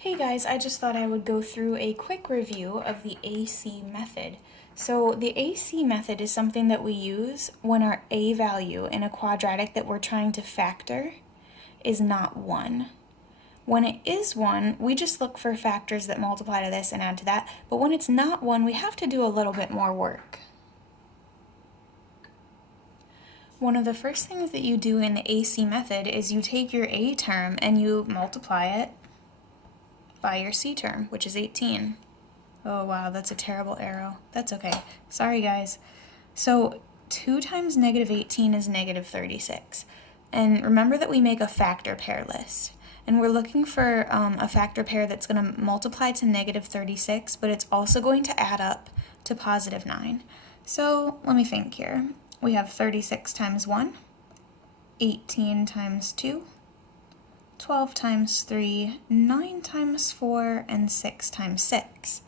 Hey guys, I just thought I would go through a quick review of the AC method. So the AC method is something that we use when our A value in a quadratic that we're trying to factor is not 1. When it is 1, we just look for factors that multiply to this and add to that, but when it's not 1, we have to do a little bit more work. One of the first things that you do in the AC method is you take your A term and you multiply it by your C term, which is 18. Oh wow, that's a terrible arrow. That's okay. Sorry guys. So 2 times negative 18 is negative 36. And remember that we make a factor pair list. And we're looking for a factor pair that's going to multiply to negative 36, but it's also going to add up to positive 9. So let me think here. We have 36 times 1, 18 times 2, 12 times 3, 9 times 4, and 6 times 6.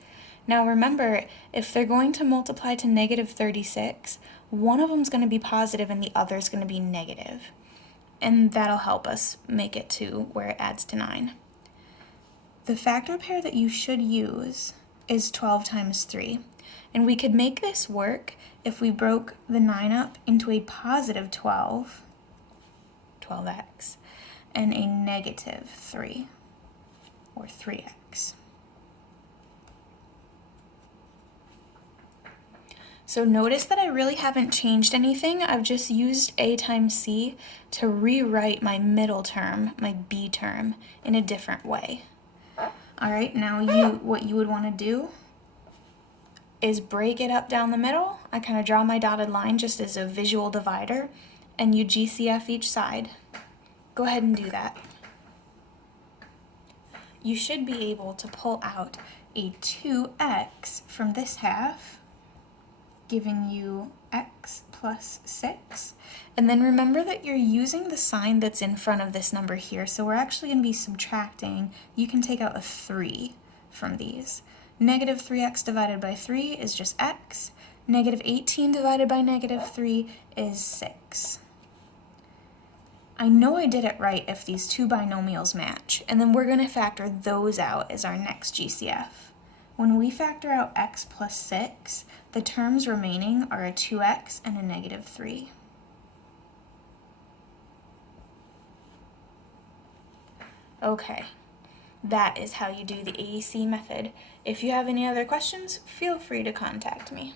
Now remember, if they're going to multiply to negative 36, one of them is going to be positive and the other is going to be negative. And that'll help us make it to where it adds to 9. The factor pair that you should use is 12 times 3. And we could make this work if we broke the 9 up into a positive 12, 12x, and a negative 3, or 3x. So notice that I really haven't changed anything. I've just used A times C to rewrite my middle term, my B term, in a different way. All right, now what you would want to do is break it up down the middle. I kind of draw my dotted line just as a visual divider, and you GCF each side. Go ahead and do that. You should be able to pull out a 2x from this half, giving you x plus 6. And then remember that you're using the sign that's in front of this number here, so we're actually going to be subtracting. You can take out a 3 from these. Negative 3x divided by 3 is just x. Negative 18 divided by negative 3 is 6. I know I did it right if these two binomials match, and then we're going to factor those out as our next GCF. When we factor out x plus 6, the terms remaining are a 2x and a negative 3. Okay, that is how you do the AC method. If you have any other questions, feel free to contact me.